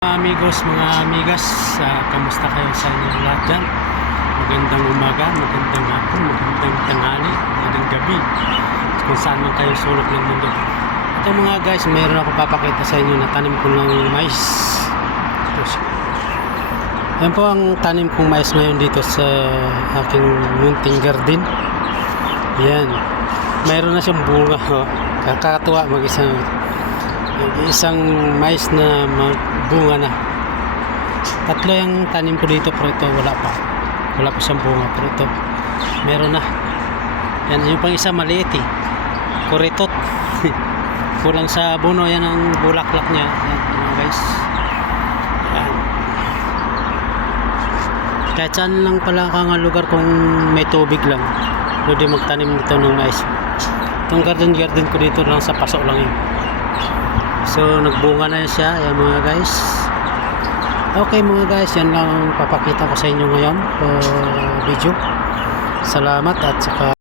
Amigos, mga amigas, kamusta kayo sa inyong lahat dyan? Magandang umaga, magandang hapon, magandang tanghali, magandang gabi, kung saan man kayo sulok ng mundo. Ito mga guys, mayroon ako papakita sa inyo na tanim ko ng mais. Yan po ang tanim kong mais ngayon dito sa aking munting garden. Yan, mayroon na siyang bunga, oh. Kakatuwa isang mais na bunga na. Tatlo yung tanim ko dito, pero ito wala pa siyang bunga, pero ito meron na. Yan, yung pang isa maliit kuritot. Kulang sa buno, yan ang bulaklak niya. Yan mga guys, yan. Kahit saan lang pala kang lugar, kung may tubig lang, pwede magtanim nito ng mais. Itong garden ko dito lang sa paso lang yun. So nagbunga na siya, yan mga guys. Okay mga guys, yan lang ang papakita ko sa inyo ngayon video. Salamat at saka